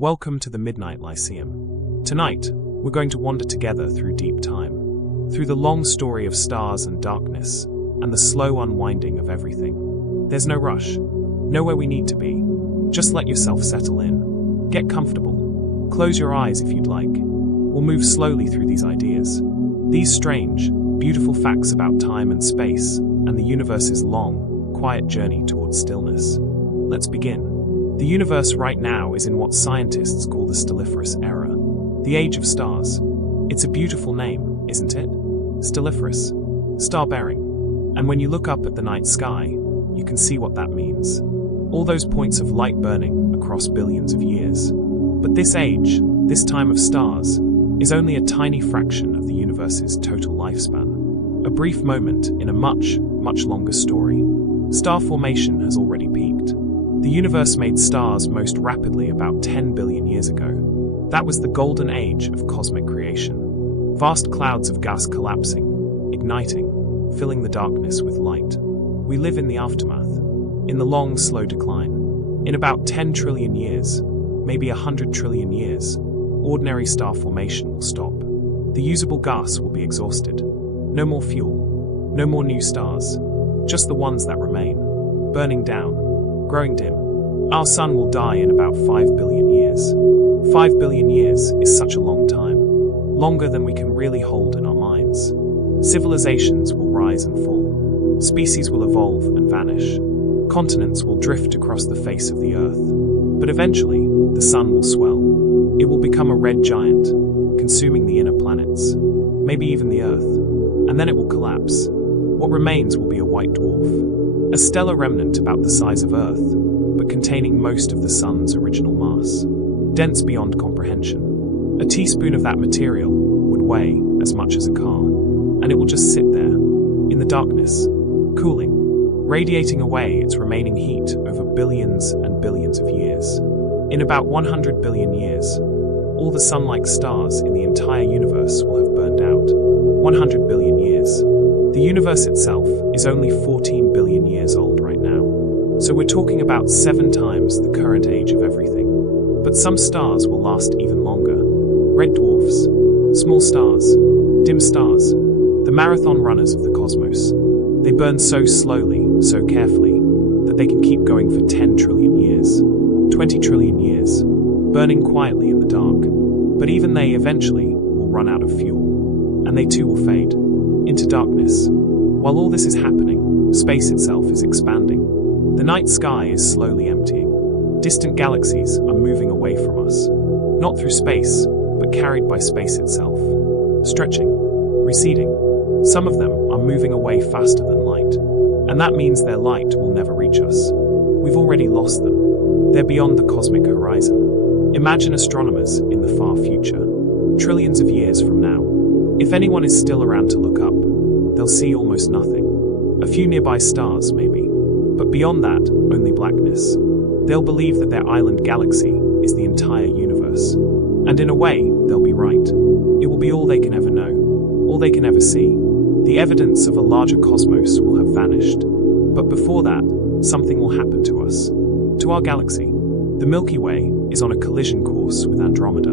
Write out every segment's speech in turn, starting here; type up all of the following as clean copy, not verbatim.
Welcome to the Midnight Lyceum. Tonight, we're going to wander together through deep time, through the long story of stars and darkness, and the slow unwinding of everything. There's no rush, nowhere we need to be. Just let yourself settle in. Get comfortable. Close your eyes if you'd like. We'll move slowly through these ideas. These strange, beautiful facts about time and space, and the universe's long, quiet journey towards stillness. Let's begin. The universe right now is in what scientists call the stelliferous era, the age of stars. It's a beautiful name, isn't it? Stelliferous, star-bearing. And when you look up at the night sky, you can see what that means. All those points of light burning across billions of years. But this age, this time of stars, is only a tiny fraction of the universe's total lifespan. A brief moment in a much, much longer story. Star formation has already peaked. The universe made stars most rapidly about 10 billion years ago. That was the golden age of cosmic creation. Vast clouds of gas collapsing, igniting, filling the darkness with light. We live in the aftermath, in the long, slow decline. In about 10 trillion years, maybe 100 trillion years, ordinary star formation will stop. The usable gas will be exhausted. No more fuel, no more new stars, just the ones that remain, burning down, growing dim. Our sun will die in about 5 billion years. 5 billion years is such a long time, longer than we can really hold in our minds. Civilizations will rise and fall. Species will evolve and vanish. Continents will drift across the face of the earth. But eventually, the sun will swell. It will become a red giant, consuming the inner planets, maybe even the earth, and then it will collapse. What remains will be a white dwarf. A stellar remnant about the size of Earth, but containing most of the sun's original mass. Dense beyond comprehension. A teaspoon of that material would weigh as much as a car, and it will just sit there, in the darkness, cooling, radiating away its remaining heat over billions and billions of years. In about 100 billion years, all the sun-like stars in the entire universe will have burned out. 100 billion years. The universe itself is only 14 billion years old right now, so we're talking about 7 times the current age of everything. But some stars will last even longer. Red dwarfs, small stars, dim stars, the marathon runners of the cosmos. They burn so slowly, so carefully, that they can keep going for 10 trillion years, 20 trillion years, burning quietly in the dark. But even they eventually will run out of fuel, and they too will fade into darkness. While all this is happening, space itself is expanding. The night sky is slowly emptying. Distant galaxies are moving away from us, not through space, but carried by space itself. Stretching, receding. Some of them are moving away faster than light, and that means their light will never reach us. We've already lost them. They're beyond the cosmic horizon. Imagine astronomers in the far future, trillions of years from now. If anyone is still around to look up, they'll see almost nothing. A few nearby stars, maybe. But beyond that, only blackness. They'll believe that their island galaxy is the entire universe. And in a way, they'll be right. It will be all they can ever know, all they can ever see. The evidence of a larger cosmos will have vanished. But before that, something will happen to us, to our galaxy. The Milky Way is on a collision course with Andromeda.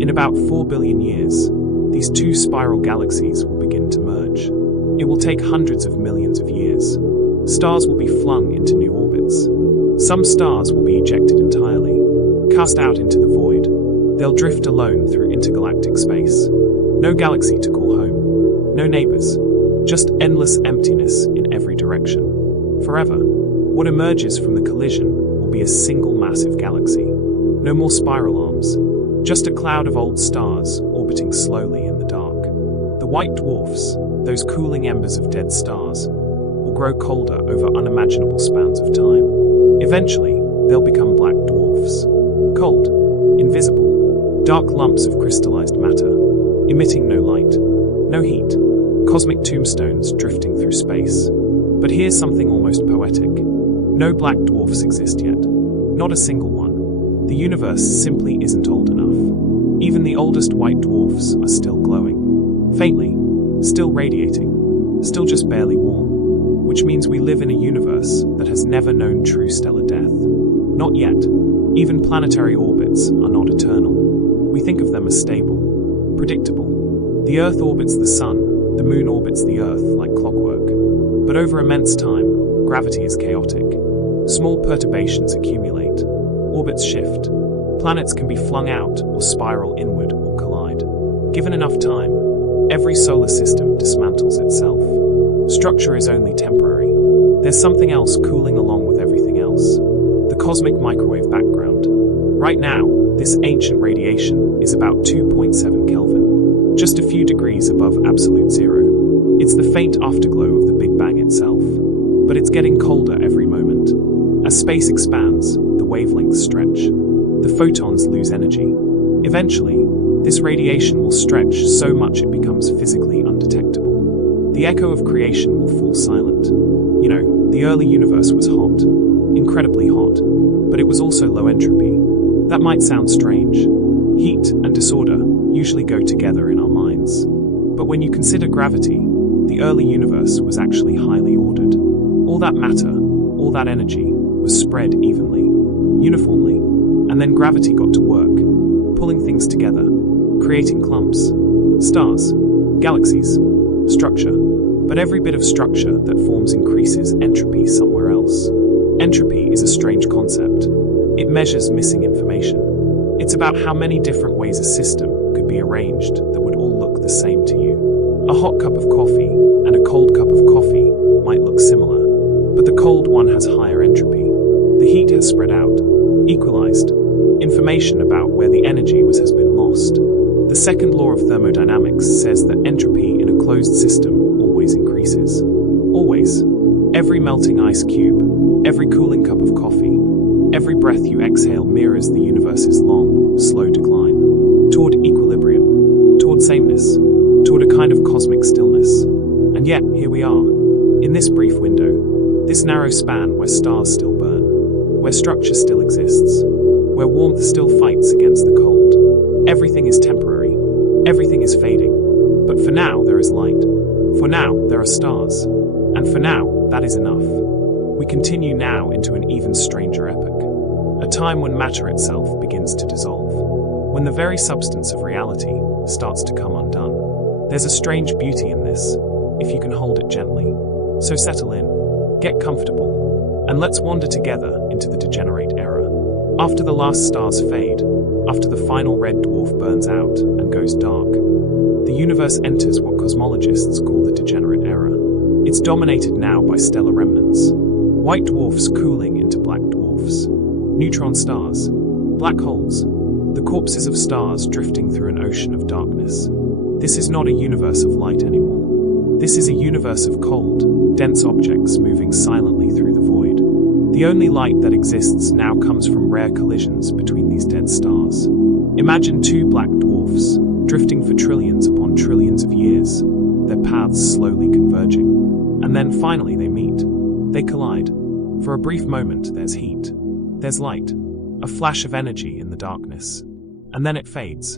In about 4 billion years, these 2 spiral galaxies will begin to merge. It will take hundreds of millions of years. Stars will be flung into new orbits. Some stars will be ejected entirely, cast out into the void. They'll drift alone through intergalactic space. No galaxy to call home. No neighbors. Just endless emptiness in every direction. Forever. What emerges from the collision will be a single massive galaxy. No more spiral arms. Just a cloud of old stars orbiting slowly in the dark. The white dwarfs, those cooling embers of dead stars, will grow colder over unimaginable spans of time. Eventually, they'll become black dwarfs. Cold, invisible, dark lumps of crystallized matter, emitting no light, no heat, cosmic tombstones drifting through space. But here's something almost poetic. No black dwarfs exist yet. Not a single one. The universe simply isn't old enough. Even the oldest white dwarfs are still glowing. Faintly, still radiating, still just barely warm. Which means we live in a universe that has never known true stellar death. Not yet. Even planetary orbits are not we think of them as stable, predictable. The Earth orbits the Sun, the Moon orbits the Earth like clockwork. But over immense time, gravity is chaotic. Small perturbations accumulate. Orbits shift. Planets can be flung out or spiral inward or collide. Given enough time, every solar system dismantles itself. Structure is only temporary. There's something else cooling along with everything else. The cosmic microwave background. Right now, this ancient radiation is about 2.7 Kelvin, just a few degrees above absolute zero. It's the faint afterglow of the Big Bang itself, but it's getting colder every moment. As space expands, the wavelengths stretch. The photons lose energy. Eventually, this radiation will stretch so much it becomes physically undetectable. The echo of creation will fall silent. You know, the early universe was hot, incredibly hot, but it was also low entropy. That might sound strange. Heat and disorder usually go together in our minds. But when you consider gravity, the early universe was actually highly ordered. All that matter, all that energy, was spread evenly, uniformly, and then gravity got to work, pulling things together, creating clumps, stars, galaxies, structure. But every bit of structure that forms increases entropy somewhere else. Entropy is a strange concept. It measures missing information. It's about how many different ways a system could be arranged that would all look the same to you. A hot cup of coffee and a cold cup of coffee might look similar, but the cold one has higher entropy. The heat has spread out, equalized. Information about where the energy has been lost. The second law of thermodynamics says that entropy in a closed system always increases. Always. Every melting ice cube, every cooling cup of coffee, every breath you exhale mirrors the universe's long, slow decline. Toward equilibrium, toward sameness, toward a kind of cosmic stillness. And yet, here we are. In this brief window, this narrow span where stars still burn, where structure still exists, where warmth still fights against the cold. Everything is temporary. Everything is fading. But for now, there is light. For now, there are stars. And for now, that is enough. We continue now into an even stranger epoch. A time when matter itself begins to dissolve. When the very substance of reality starts to come undone. There's a strange beauty in this, if you can hold it gently. So settle in, get comfortable, and let's wander together into the degenerate era. After the last stars fade, after the final red dwarf burns out and goes dark, the universe enters what cosmologists call the degenerate era. It's dominated now by stellar remnants, white dwarfs cooling into black dwarfs, neutron stars, black holes, the corpses of stars drifting through an ocean of darkness. This is not a universe of light anymore. This is a universe of cold, dense objects moving silently through the void. The only light that exists now comes from rare collisions between these dead stars. Imagine two black dwarfs, drifting for trillions upon trillions of years, their paths slowly converging. And then finally they meet. They collide. For a brief moment there's heat. There's light. A flash of energy in the darkness. And then it fades.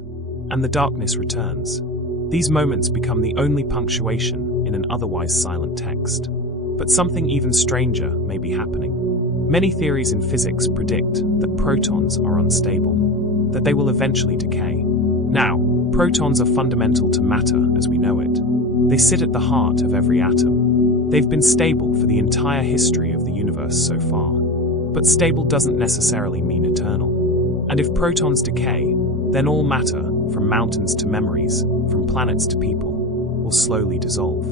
And the darkness returns. These moments become the only punctuation in an otherwise silent text. But something even stranger may be happening. Many theories in physics predict that protons are unstable, that they will eventually decay. Now, protons are fundamental to matter as we know it. They sit at the heart of every atom. They've been stable for the entire history of the universe so far. But stable doesn't necessarily mean eternal. And if protons decay, then all matter, from mountains to memories, from planets to people, will slowly dissolve.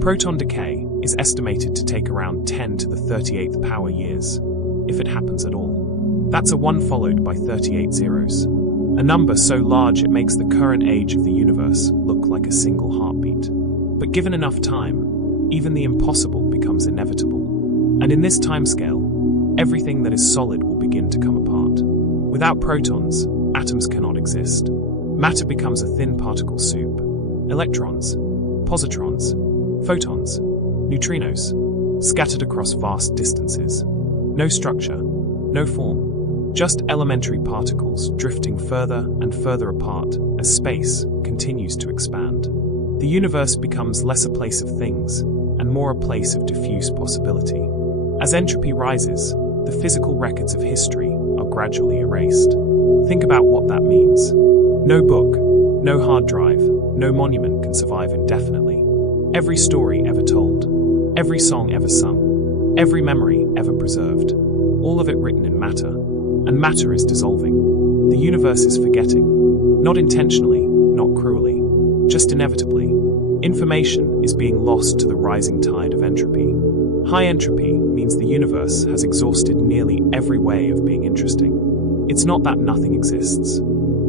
Proton decay is estimated to take around 10 to the 38th power years, if it happens at all. That's a 1 followed by 38 zeros. A number so large it makes the current age of the universe look like a single heartbeat. But given enough time, even the impossible becomes inevitable. And in this timescale, everything that is solid will begin to come apart. Without protons, atoms cannot exist. Matter becomes a thin particle soup. Electrons, positrons, photons, neutrinos, scattered across vast distances. No structure, no form, just elementary particles drifting further and further apart as space continues to expand. The universe becomes less a place of things and more a place of diffuse possibility. As entropy rises, the physical records of history are gradually erased. Think about what that means. No book, no hard drive, no monument can survive indefinitely. Every story ever told, every song ever sung, every memory ever preserved, all of it written in matter, and matter is dissolving. The universe is forgetting, not intentionally, not cruelly, just inevitably. Information is being lost to the rising tide of entropy. High entropy means the universe has exhausted nearly every way of being interesting. It's not that nothing exists,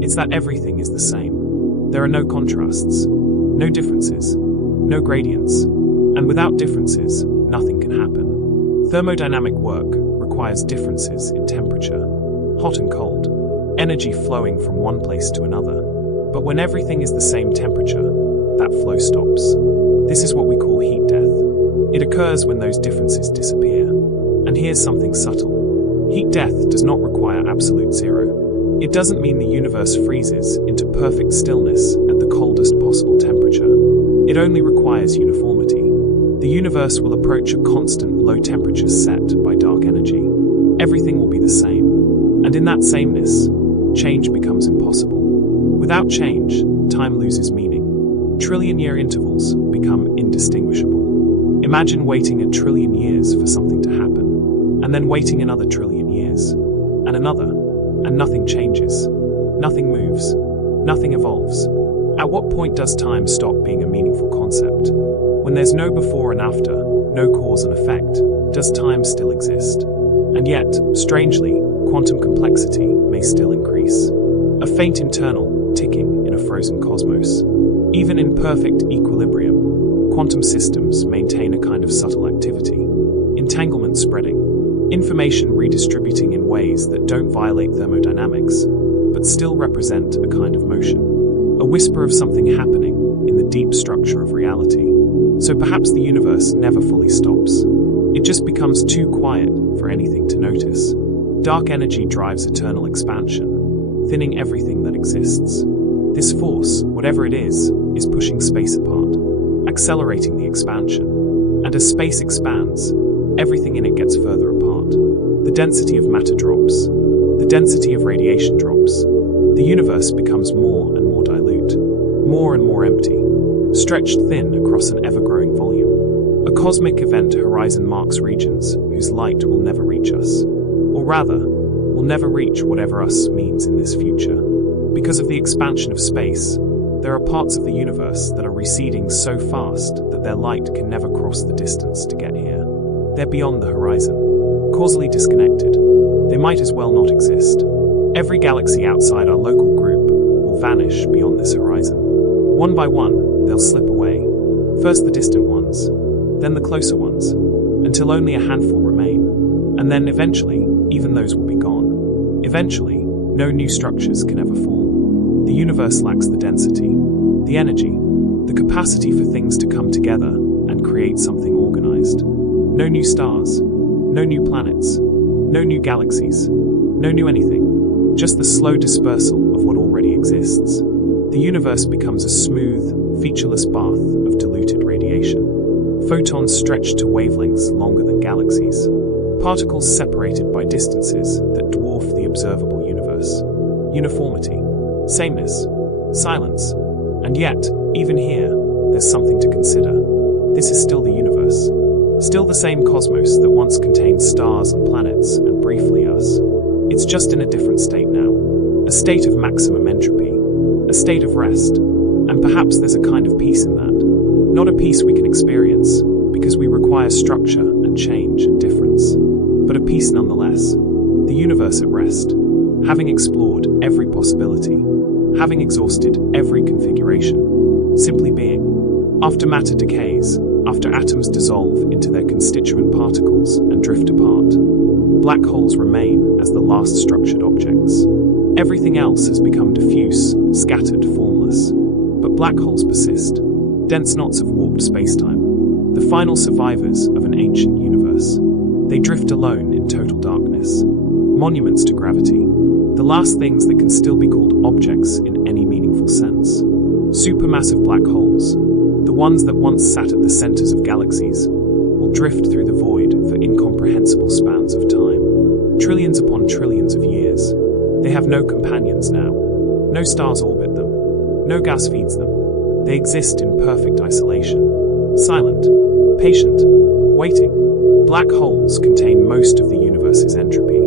it's that everything is the same. There are no contrasts, no differences, no gradients, and without differences, nothing can happen. Thermodynamic work requires differences in temperature, hot and cold, energy flowing from one place to another. But when everything is the same temperature, that flow stops. This is what we call heat death. It occurs when those differences disappear. And here's something subtle. Heat death does not require absolute zero. It doesn't mean the universe freezes into perfect stillness at the coldest possible temperature. It only requires uniformity. The universe will approach a constant low temperature set by dark energy. Everything will be the same. And in that sameness, change becomes impossible. Without change, time loses meaning. Trillion-year intervals become indistinguishable. Imagine waiting a trillion years for something to happen, and then waiting another trillion years, and another, and nothing changes. Nothing moves. Nothing evolves. At what point does time stop being a meaningful concept? When there's no before and after, no cause and effect, does time still exist? And yet, strangely, quantum complexity may still increase. A faint internal ticking in a frozen cosmos. Even in perfect equilibrium, quantum systems maintain a kind of subtle activity. Entanglement spreading, information redistributing in ways that don't violate thermodynamics, but still represent a kind of motion. A whisper of something happening in the deep structure of reality. So perhaps the universe never fully stops. It just becomes too quiet for anything to notice. Dark energy drives eternal expansion, thinning everything that exists. This force, whatever it is pushing space apart, accelerating the expansion. And as space expands, everything in it gets further apart. The density of matter drops. The density of radiation drops. The universe becomes more and more dilute, more and more empty, stretched thin across an ever-growing volume. A cosmic event horizon marks regions whose light will never reach us. Or rather, will never reach whatever us means in this future. Because of the expansion of space, there are parts of the universe that are receding so fast that their light can never cross the distance to get here. They're beyond the horizon, causally disconnected. They might as well not exist. Every galaxy outside our local group will vanish beyond this horizon. One by one, they'll slip away. First the distant ones, then the closer ones, until only a handful remain. And then eventually, even those will be gone. Eventually, no new structures can ever form. The universe lacks the density, the energy, the capacity for things to come together and create something organized. No new stars, no new planets, no new galaxies, no new anything, just the slow dispersal of what already exists. The universe becomes a smooth, featureless bath of diluted radiation. Photons stretched to wavelengths longer than galaxies. Particles separated by distances that dwarf the observable universe. Uniformity, sameness, silence. And yet, even here, there's something to consider. This is still the universe. Still the same cosmos that once contained stars and planets, and briefly us. It's just in a different state now. A state of maximum entropy. A state of rest. And perhaps there's a kind of peace in that. Not a peace we can experience, because we require structure and change and difference. But a peace nonetheless. The universe at rest. Having explored every possibility. Having exhausted every configuration. Simply being. After matter decays, after atoms dissolve into their constituent particles and drift apart, black holes remain as the last structured objects. Everything else has become diffuse, scattered, formless. But black holes persist, dense knots of warped spacetime, the final survivors of an ancient universe. They drift alone in total darkness, monuments to gravity, the last things that can still be called objects in any meaningful sense. Supermassive black holes, the ones that once sat at the centers of galaxies, will drift through the void for incomprehensible spans of time. Trillions upon trillions of years. They have no companions now. No stars orbit No gas feeds them. They exist in perfect isolation. Silent, patient, waiting. Black holes contain most of the universe's entropy.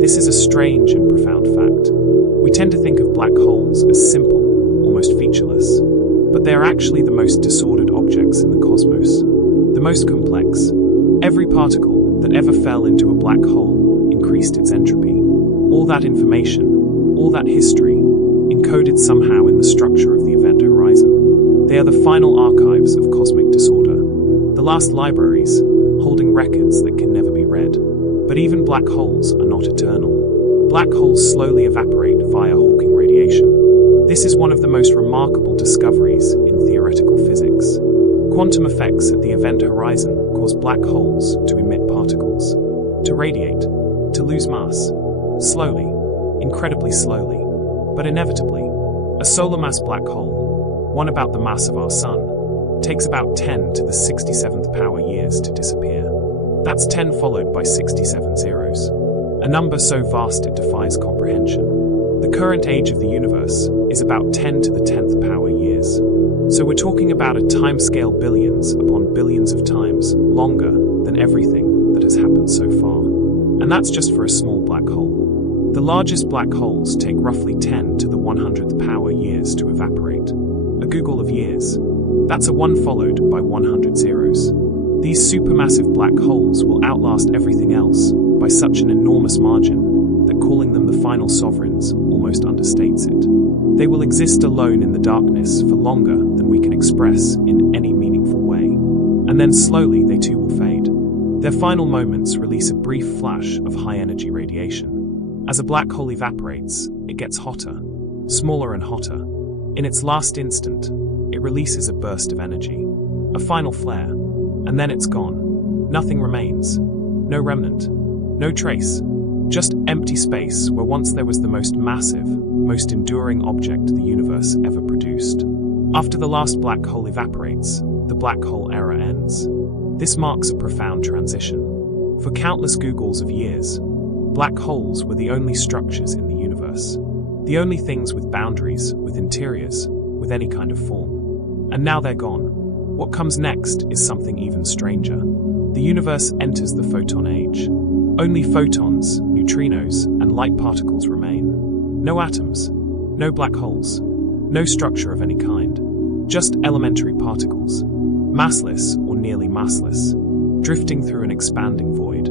This is a strange and profound fact. We tend to think of black holes as simple, almost featureless, but they are actually the most disordered objects in the cosmos, the most complex. Every particle that ever fell into a black hole increased its entropy. All that information, all that history, encoded somehow in the structure of the event horizon. They are the final archives of cosmic disorder, the last libraries holding records that can never be read. But even black holes are not eternal. Black holes slowly evaporate via Hawking radiation. This is one of the most remarkable discoveries in theoretical physics. Quantum effects at the event horizon cause black holes to emit particles, to radiate, to lose mass. Slowly, incredibly slowly, but inevitably. A solar mass black hole, one about the mass of our Sun, takes about 10 to the 67th power years to disappear. That's 10 followed by 67 zeros. A number so vast it defies comprehension. The current age of the universe is about 10 to the 10th power years. So we're talking about a timescale billions upon billions of times longer than everything that has happened so far. And that's just for a small black hole. The largest black holes take roughly 10 to the 100th power years to evaporate. A googol of years. That's a 1 followed by 100 zeros. These supermassive black holes will outlast everything else by such an enormous margin that calling them the final sovereigns almost understates it. They will exist alone in the darkness for longer than we can express in any meaningful way. And then slowly they too will fade. Their final moments release a brief flash of high-energy radiation. As a black hole evaporates, it gets hotter, smaller and hotter. In its last instant, it releases a burst of energy, a final flare, and then it's gone. Nothing remains. No remnant. No trace. Just empty space where once there was the most massive, most enduring object the universe ever produced. After the last black hole evaporates, the black hole era ends. This marks a profound transition. For countless googols of years, black holes were the only structures in the universe. The only things with boundaries, with interiors, with any kind of form. And now they're gone. What comes next is something even stranger. The universe enters the photon age. Only photons, neutrinos, and light particles remain. No atoms, no black holes, no structure of any kind. Just elementary particles, massless or nearly massless, drifting through an expanding void.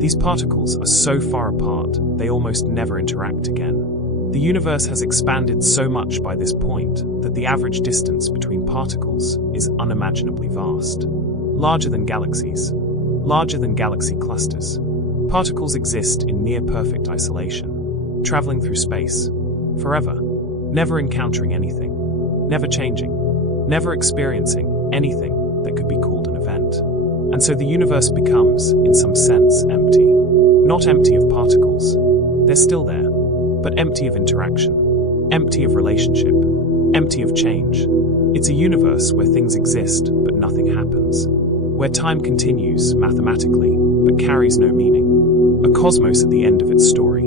These particles are so far apart, they almost never interact again. The universe has expanded so much by this point that the average distance between particles is unimaginably vast. Larger than galaxies, larger than galaxy clusters. Particles exist in near-perfect isolation, traveling through space, forever, never encountering anything, never changing, never experiencing anything that could be called an event. And so the universe becomes, in some sense, empty. Not empty of particles. They're still there. But empty of interaction, empty of relationship, empty of change. It's a universe where things exist but nothing happens, where time continues mathematically but carries no meaning. A cosmos at the end of its story,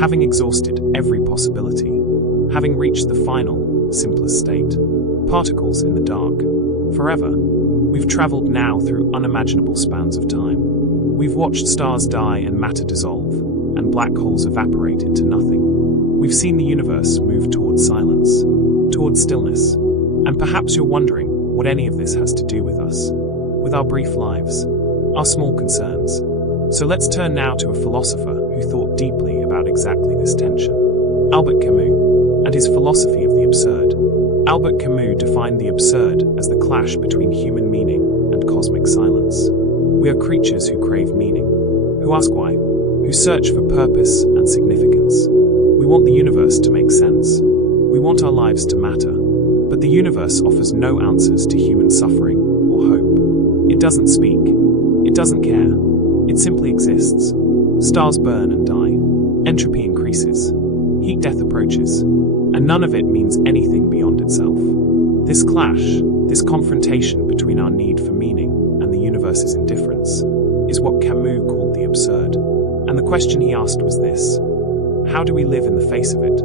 having exhausted every possibility, having reached the final, simplest state. Particles in the dark, forever. We've traveled now through unimaginable spans of time. We've watched stars die and matter dissolve, and black holes evaporate into nothing. We've seen the universe move towards silence, towards stillness, and perhaps you're wondering what any of this has to do with us, with our brief lives, our small concerns. So let's turn now to a philosopher who thought deeply about exactly this tension. Albert Camus, and his philosophy of the absurd. Albert Camus defined the absurd as the clash between human meaning and cosmic silence. We are creatures who crave meaning, who ask why, who search for purpose and significance. We want the universe to make sense. We want our lives to matter. But the universe offers no answers to human suffering or hope. It doesn't speak. It doesn't care. It simply exists. Stars burn and die. Entropy increases. Heat death approaches. And none of it means anything beyond itself. This clash, this confrontation between our need for meaning and the universe's indifference, is what Camus called the absurd. And the question he asked was this: how do we live in the face of it?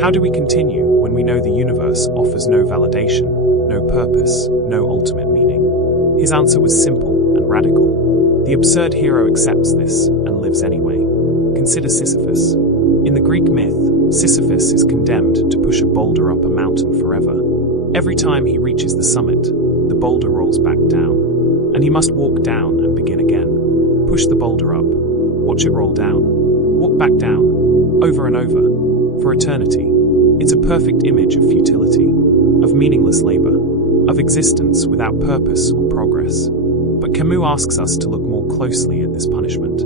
How do we continue when we know the universe offers no validation, no purpose, no ultimate meaning? His answer was simple and radical. The absurd hero accepts this and lives anyway. Consider Sisyphus. In the Greek myth, Sisyphus is condemned to push a boulder up a mountain forever. Every time he reaches the summit, the boulder rolls back down, and he must walk down and begin again. Push the boulder up, watch it roll down, walk back down, over and over, for eternity. It's a perfect image of futility, of meaningless labor, of existence without purpose or progress. But Camus asks us to look more closely at this punishment.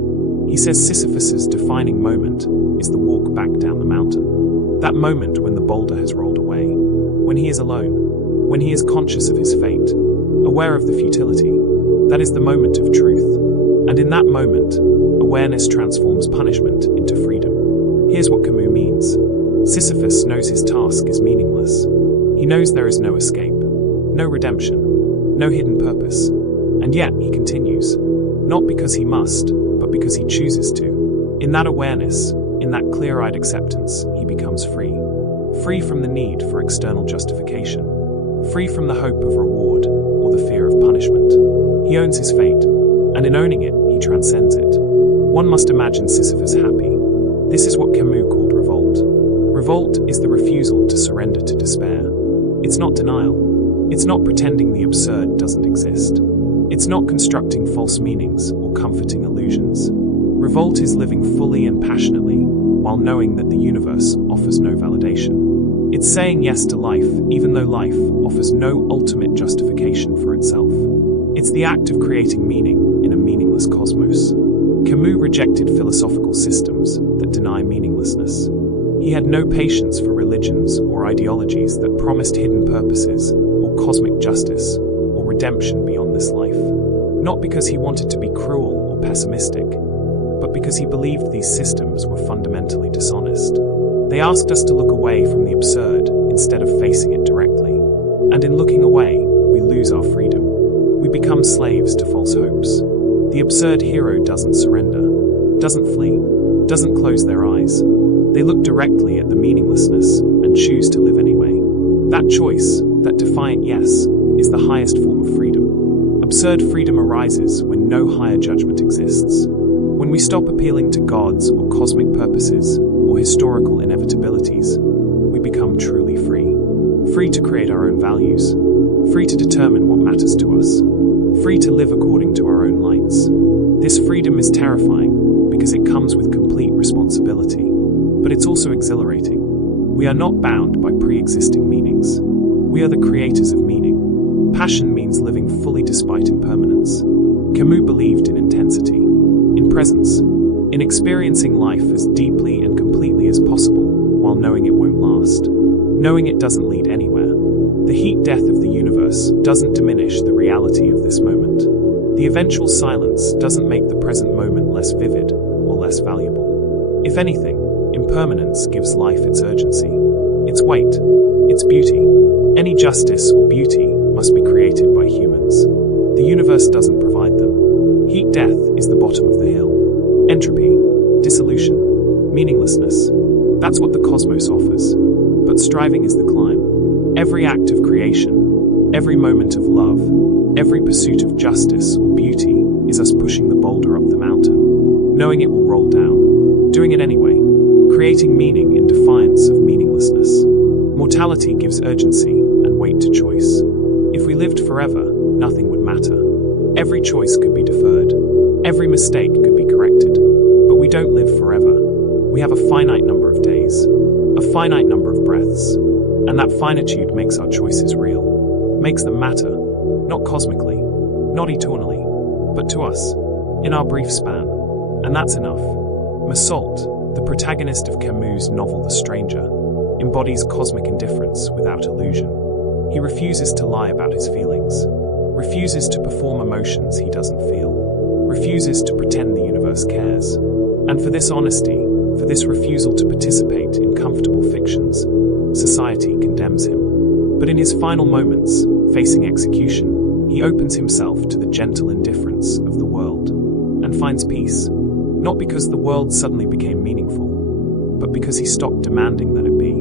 He says Sisyphus's defining moment is the walk back down the mountain. That moment when the boulder has rolled away, when he is alone, when he is conscious of his fate, aware of the futility. That is the moment of truth. And in that moment, awareness transforms punishment into freedom. Here's what Camus means. Sisyphus knows his task is meaningless. He knows there is no escape, no redemption, no hidden purpose. And yet he continues, not because he must, but because he chooses to. In that awareness, in that clear-eyed acceptance, he becomes free. Free from the need for external justification. Free from the hope of reward or the fear of punishment. He owns his fate, and in owning it, he transcends it. One must imagine Sisyphus happy. This is what Camus called revolt. Revolt is the refusal to surrender to despair. It's not denial. It's not pretending the absurd doesn't exist. It's not constructing false meanings or comforting illusions. Revolt is living fully and passionately while knowing that the universe offers no validation. It's saying yes to life even though life offers no ultimate justification for itself. It's the act of creating meaning in a meaningless cosmos. Camus rejected philosophical systems that deny meaninglessness. He had no patience for religions or ideologies that promised hidden purposes or cosmic justice or redemption beyond this life. Not because he wanted to be cruel or pessimistic, but because he believed these systems were fundamentally dishonest. They asked us to look away from the absurd instead of facing it directly. And in looking away, we lose our freedom. We become slaves to false hopes. The absurd hero doesn't surrender, doesn't flee, doesn't close their eyes. They look directly at the meaninglessness and choose to live anyway. That choice, that defiant yes, is the highest form of freedom. Absurd freedom arises when no higher judgment exists. When we stop appealing to gods or cosmic purposes or historical inevitabilities, we become truly free. Free to create our own values. Free to determine what matters to us. Free to live according to our own lights. This freedom is terrifying because it comes with complete responsibility. But it's also exhilarating. We are not bound by pre-existing meanings. We are the creators of meaning. Passion means living fully despite impermanence. Camus believed in intensity, in presence, in experiencing life as deeply and completely as possible while knowing it won't last, knowing it doesn't lead anywhere. The heat death of the universe doesn't diminish the reality of this moment. The eventual silence doesn't make the present moment less vivid or less valuable. If anything, impermanence gives life its urgency, its weight, its beauty. Any justice or beauty must be created by humans. The universe doesn't provide them. Heat death is the bottom of the hill. Entropy, dissolution, meaninglessness. That's what the cosmos offers. But striving is the climb. Every act of creation, every moment of love, every pursuit of justice or beauty is us pushing the boulder up the mountain, knowing it will roll down, doing it anyway, creating meaning in defiance of meaninglessness. Mortality gives urgency and weight to choice. If we lived forever, nothing would matter. Every choice could be deferred. Every mistake could be corrected. But we don't live forever. We have a finite number of days, a finite number of breaths, and that finitude makes our choices real, makes them matter, not cosmically, not eternally, but to us, in our brief span. And that's enough. Meursault, the protagonist of Camus' novel The Stranger, embodies cosmic indifference without illusion. He refuses to lie about his feelings, refuses to perform emotions he doesn't feel, refuses to pretend the universe cares. And for this honesty, for this refusal to participate in comfortable fictions, society condemns him. But in his final moments, facing execution, he opens himself to the gentle indifference of the world and finds peace, not because the world suddenly became meaningful, but because he stopped demanding that it be.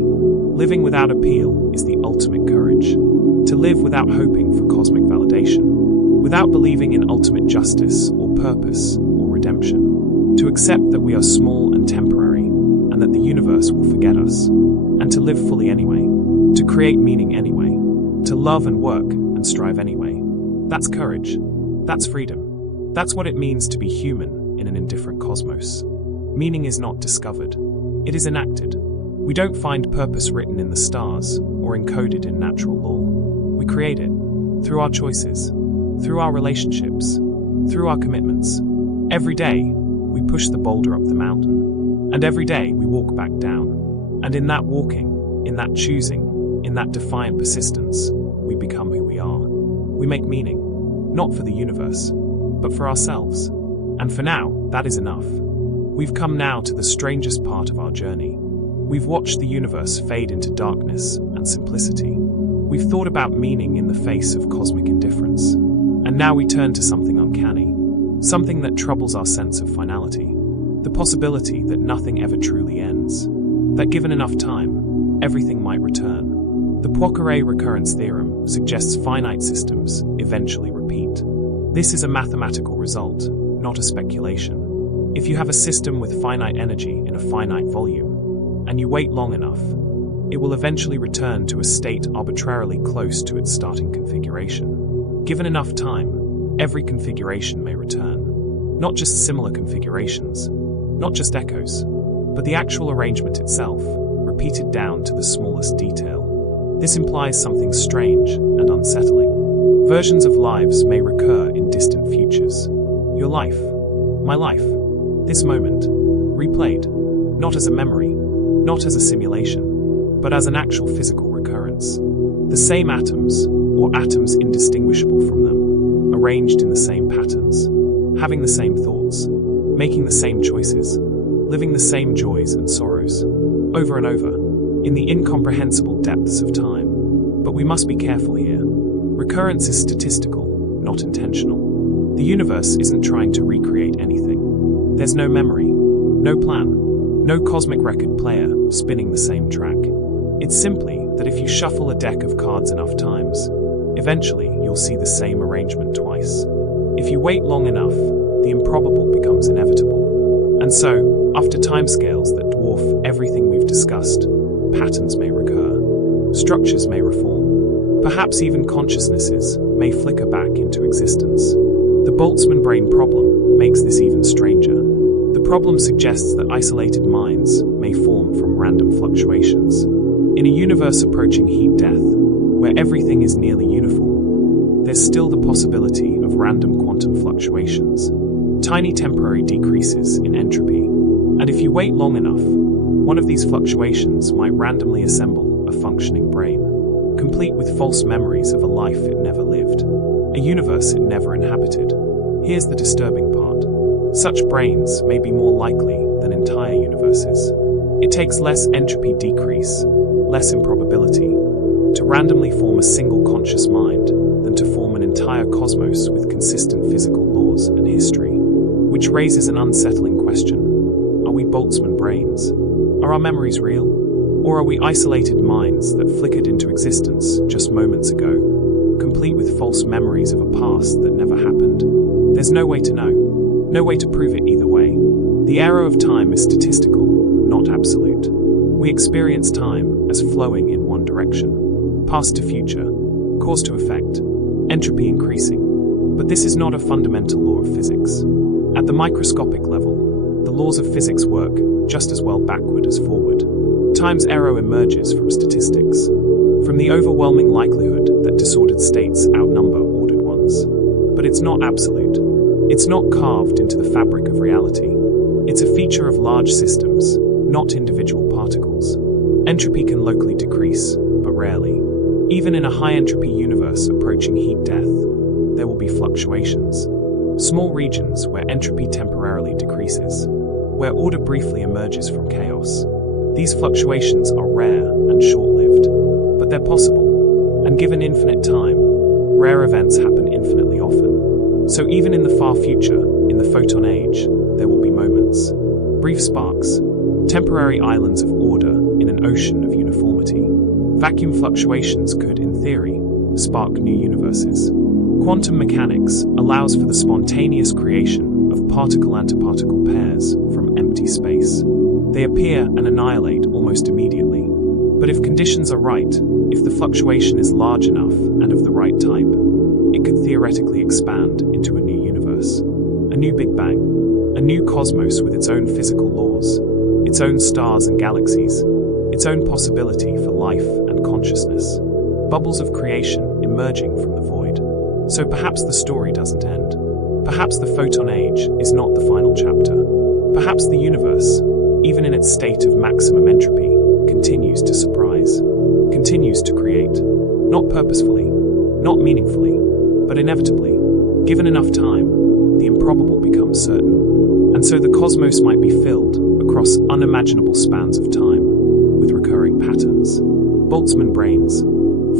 Living without appeal is the ultimate courage. To live without hoping for cosmic validation, without believing in ultimate justice or purpose or redemption. To accept that we are small and temporary, and that the universe will forget us. And to live fully anyway. To create meaning anyway. To love and work and strive anyway. That's courage. That's freedom. That's what it means to be human in an indifferent cosmos. Meaning is not discovered. It is enacted. We don't find purpose written in the stars or encoded in natural law. We create it through our choices, through our relationships, through our commitments. Every day, we push the boulder up the mountain, and every day we walk back down. And in that walking, in that choosing, in that defiant persistence, we become who we are. We make meaning, not for the universe, but for ourselves. And for now, that is enough. We've come now to the strangest part of our journey. We've watched the universe fade into darkness and simplicity. We've thought about meaning in the face of cosmic indifference. And now we turn to something uncanny, something that troubles our sense of finality. The possibility that nothing ever truly ends. That given enough time, everything might return. The Poincare recurrence theorem suggests finite systems eventually repeat. This is a mathematical result, not a speculation. If you have a system with finite energy in a finite volume, and you wait long enough, it will eventually return to a state arbitrarily close to its starting configuration. Given enough time, every configuration may return. Not just similar configurations, not just echoes, but the actual arrangement itself, repeated down to the smallest detail. This implies something strange and unsettling. Versions of lives may recur in distant futures. Your life, my life, this moment, replayed, not as a memory, not as a simulation, but as an actual physical recurrence. The same atoms, or atoms indistinguishable from them, arranged in the same patterns, having the same thoughts, making the same choices, living the same joys and sorrows, over and over, in the incomprehensible depths of time. But we must be careful here. Recurrence is statistical, not intentional. The universe isn't trying to recreate anything. There's no memory, no plan, no cosmic record player spinning the same track. It's simply that if you shuffle a deck of cards enough times, eventually you'll see the same arrangement twice. If you wait long enough, the improbable becomes inevitable. And so, after timescales that dwarf everything we've discussed, patterns may recur, structures may reform, perhaps even consciousnesses may flicker back into existence. The Boltzmann brain problem makes this even stranger. The problem suggests that isolated minds may form from random fluctuations. In a universe approaching heat death, where everything is nearly uniform, there's still the possibility of random quantum fluctuations, tiny temporary decreases in entropy. And if you wait long enough, one of these fluctuations might randomly assemble a functioning brain, complete with false memories of a life it never lived, a universe it never inhabited. Here's the disturbing part. Such brains may be more likely than entire universes. It takes less entropy decrease, less improbability, to randomly form a single conscious mind than to form an entire cosmos with consistent physical laws and history. Which raises an unsettling question. Are we Boltzmann brains? Are our memories real? Or are we isolated minds that flickered into existence just moments ago, complete with false memories of a past that never happened? There's no way to know, no way to prove it either way. The arrow of time is statistical, not absolute. We experience time as flowing in one direction, past to future, cause to effect, entropy increasing. But this is not a fundamental law of physics. At the microscopic level, the laws of physics work just as well backward as forward. Time's arrow emerges from statistics, from the overwhelming likelihood that disordered states outnumber ordered ones. But it's not absolute. It's not carved into the fabric of reality. It's a feature of large systems, not individual particles. Entropy can locally decrease, but rarely. Even in a high-entropy universe approaching heat death, there will be fluctuations. Small regions where entropy temporarily decreases, where order briefly emerges from chaos. These fluctuations are rare and short-lived, but they're possible. And given infinite time, rare events happen infinitely often. So even in the far future, in the photon age, there will be moments, brief sparks, temporary islands of order in an ocean of uniformity. Vacuum fluctuations could, in theory, spark new universes. Quantum mechanics allows for the spontaneous creation of particle-antiparticle pairs from empty space. They appear and annihilate almost immediately. But if conditions are right, if the fluctuation is large enough and of the right type, it could theoretically expand into a new universe. A new Big Bang. A new cosmos with its own physical laws, its own stars and galaxies, its own possibility for life and consciousness. Bubbles of creation emerging from the void. So perhaps the story doesn't end. Perhaps the photon age is not the final chapter. Perhaps the universe, even in its state of maximum entropy, continues to surprise, continues to create, not purposefully, not meaningfully, but inevitably. Given enough time, the improbable becomes certain. And so the cosmos might be filled, across unimaginable spans of time, with recurring patterns, Boltzmann brains,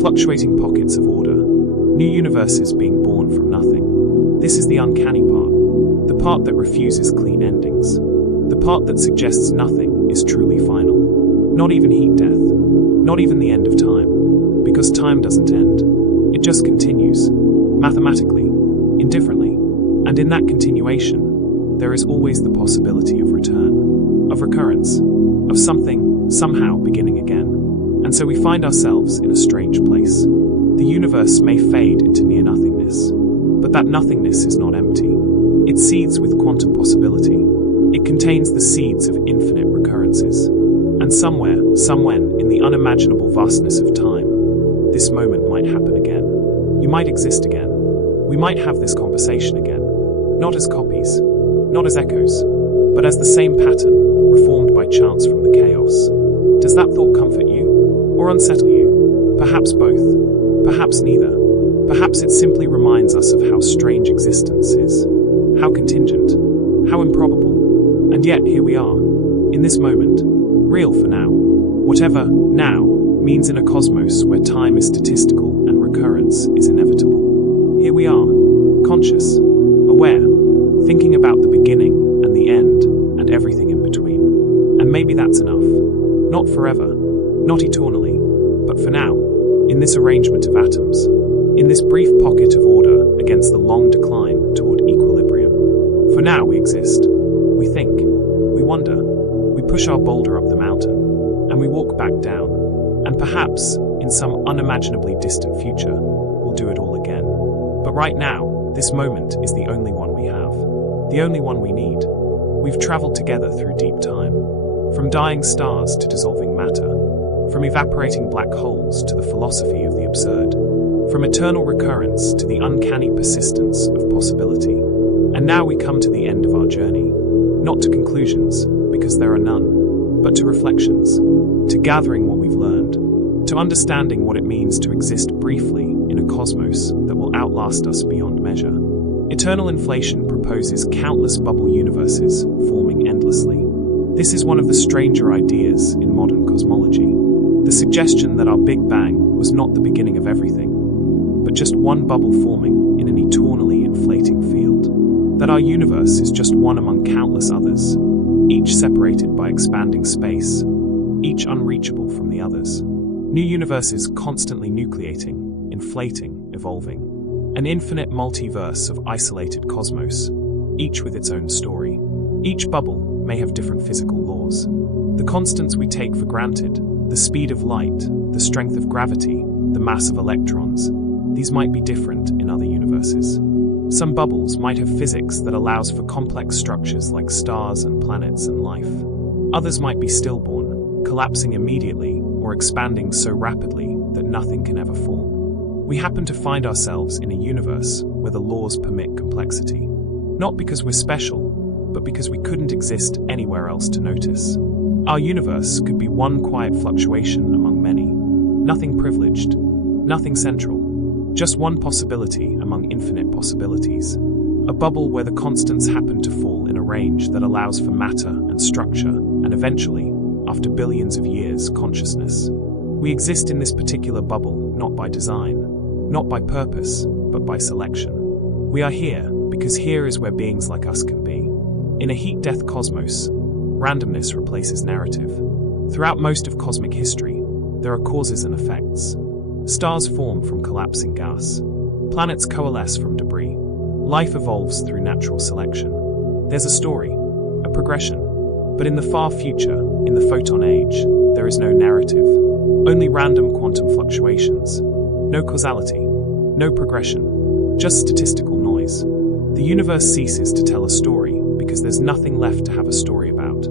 fluctuating pockets of order, new universes being born from nothing. This is the uncanny part, the part that refuses clean endings, the part that suggests nothing is truly final. Not even heat death, not even the end of time, because time doesn't end. It just continues, mathematically, indifferently, and in that continuation, there is always the possibility of return, of recurrence, of something, somehow beginning again. And so we find ourselves in a strange place. The universe may fade into near nothingness, but that nothingness is not empty. It seethes with quantum possibility. It contains the seeds of infinite recurrences. And somewhere, somewhen, in the unimaginable vastness of time, this moment might happen again. You might exist again. We might have this conversation again. Not as copies, not as echoes, but as the same pattern, reformed by chance from the chaos. Does that thought comfort you? Or unsettle you? Perhaps both. Perhaps neither. Perhaps it simply reminds us of how strange existence is. How contingent. How improbable. And yet here we are. In this moment. Real for now. Whatever now means in a cosmos where time is statistical and recurrence is inevitable. Here we are. Conscious. Aware. Thinking about the beginning and the end and everything in between. And maybe that's enough. Not forever. Not eternally. But for now. In this arrangement of atoms, in this brief pocket of order against the long decline toward equilibrium. For now we exist, we think, we wonder, we push our boulder up the mountain, and we walk back down, and perhaps, in some unimaginably distant future, we'll do it all again. But right now, this moment is the only one we have, the only one we need. We've traveled together through deep time, from dying stars to dissolving matter, from evaporating black holes to the philosophy of the absurd, from eternal recurrence to the uncanny persistence of possibility. And now we come to the end of our journey, not to conclusions, because there are none, but to reflections, to gathering what we've learned, to understanding what it means to exist briefly in a cosmos that will outlast us beyond measure. Eternal inflation proposes countless bubble universes forming endlessly. This is one of the stranger ideas in modern cosmology. The suggestion that our Big Bang was not the beginning of everything, but just one bubble forming in an eternally inflating field. That our universe is just one among countless others, each separated by expanding space, each unreachable from the others. New universes constantly nucleating, inflating, evolving. An infinite multiverse of isolated cosmos, each with its own story. Each bubble may have different physical laws. The constants we take for granted, the speed of light, the strength of gravity, the mass of electrons, these might be different in other universes. Some bubbles might have physics that allows for complex structures like stars and planets and life. Others might be stillborn, collapsing immediately or expanding so rapidly that nothing can ever form. We happen to find ourselves in a universe where the laws permit complexity. Not because we're special, but because we couldn't exist anywhere else to notice. Our universe could be one quiet fluctuation among many. Nothing privileged, nothing central, just one possibility among infinite possibilities. A bubble where the constants happen to fall in a range that allows for matter and structure, and eventually, after billions of years, consciousness. We exist in this particular bubble not by design, not by purpose, but by selection. We are here because here is where beings like us can be. In a heat-death cosmos, randomness replaces narrative. Throughout most of cosmic history, there are causes and effects. Stars form from collapsing gas. Planets coalesce from debris. Life evolves through natural selection. There's a story, a progression. But in the far future, in the photon age, there is no narrative. Only random quantum fluctuations. No causality. No progression. Just statistical noise. The universe ceases to tell a story because there's nothing left to have a story about.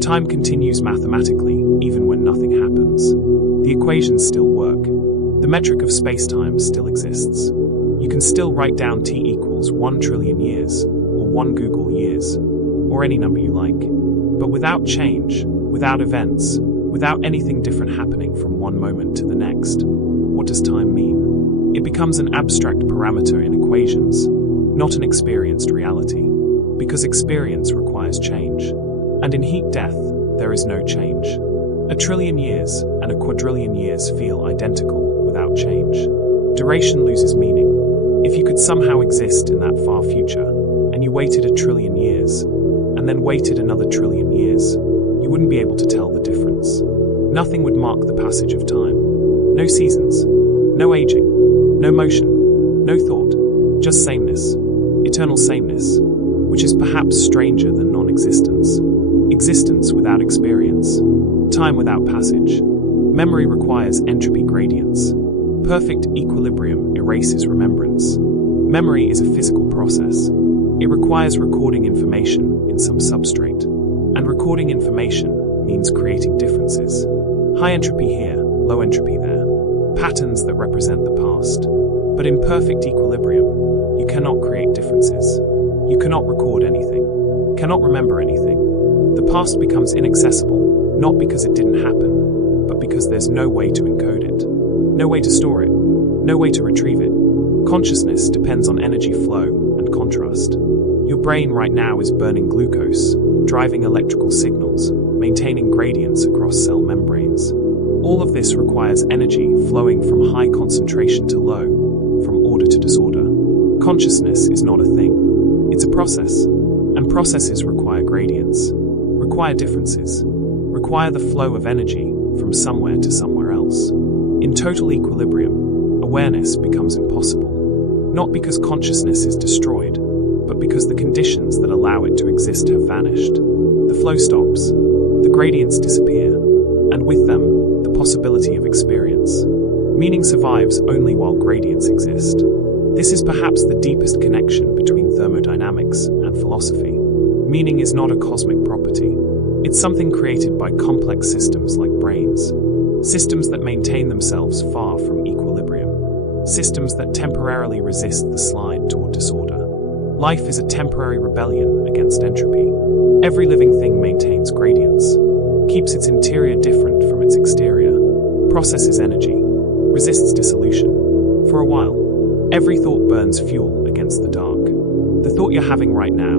Time continues mathematically, even when nothing happens. The equations still work. The metric of space-time still exists. You can still write down t equals 1 trillion years, or 1 Google years, or any number you like. But without change, without events, without anything different happening from one moment to the next, what does time mean? It becomes an abstract parameter in equations, not an experienced reality, because experience requires change. And in heat death, there is no change. A trillion years and a quadrillion years feel identical without change. Duration loses meaning. If you could somehow exist in that far future, and you waited a trillion years, and then waited another trillion years, you wouldn't be able to tell the difference. Nothing would mark the passage of time. No seasons, no aging, no motion, no thought, just sameness, eternal sameness, which is perhaps stranger than non-existence. Existence without experience, time without passage. Memory requires entropy gradients. Perfect equilibrium erases remembrance. Memory is a physical process. It requires recording information in some substrate. And recording information means creating differences. High entropy here, low entropy there. Patterns that represent the past. But in perfect equilibrium, you cannot create differences. You cannot record anything. Cannot remember anything. The past becomes inaccessible, not because it didn't happen, but because there's no way to encode it. No way to store it. No way to retrieve it. Consciousness depends on energy flow and contrast. Your brain right now is burning glucose, driving electrical signals, maintaining gradients across cell membranes. All of this requires energy flowing from high concentration to low, from order to disorder. Consciousness is not a thing. It's a process. And processes require gradients, require differences, require the flow of energy from somewhere to somewhere else. In total equilibrium, awareness becomes impossible, not because consciousness is destroyed, but because the conditions that allow it to exist have vanished. The flow stops, the gradients disappear, and with them, the possibility of experience. Meaning survives only while gradients exist. This is perhaps the deepest connection between thermodynamics and philosophy. Meaning is not a cosmic property. It's something created by complex systems like brains. Systems that maintain themselves far from equilibrium. Systems that temporarily resist the slide toward disorder. Life is a temporary rebellion against entropy. Every living thing maintains gradients, keeps its interior different from its exterior, processes energy, resists dissolution. For a while, every thought burns fuel against the dark. The thought you're having right now,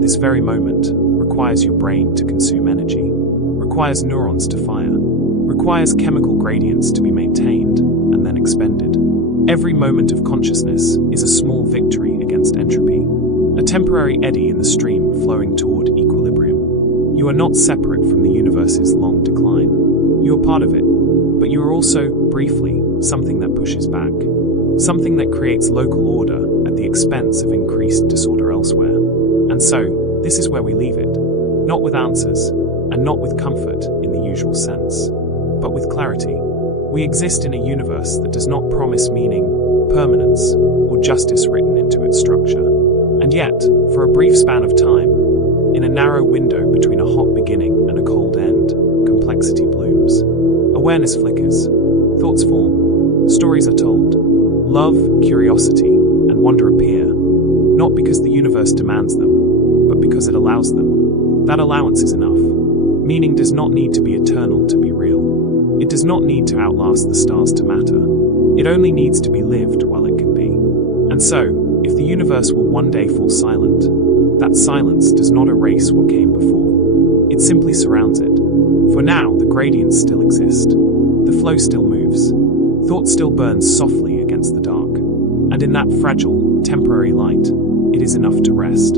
this very moment, requires your brain to consume energy, requires neurons to fire, requires chemical gradients to be maintained and then expended. Every moment of consciousness is a small victory against entropy, a temporary eddy in the stream flowing toward equilibrium. You are not separate from the universe's long decline. You are part of it, but you are also, briefly, something that pushes back. Something that creates local order at the expense of increased disorder elsewhere. And so, this is where we leave it. Not with answers, and not with comfort in the usual sense, but with clarity. We exist in a universe that does not promise meaning, permanence, or justice written into its structure. And yet, for a brief span of time, in a narrow window between a hot beginning and a cold end, complexity blooms. Awareness flickers, thoughts form, stories are told. Love, curiosity, and wonder appear, not because the universe demands them, but because it allows them. That allowance is enough. Meaning does not need to be eternal to be real. It does not need to outlast the stars to matter. It only needs to be lived while it can be. And so, if the universe will one day fall silent, that silence does not erase what came before. It simply surrounds it. For now, the gradients still exist. The flow still moves. Thought still burns softly against the dark. And in that fragile, temporary light, it is enough to rest.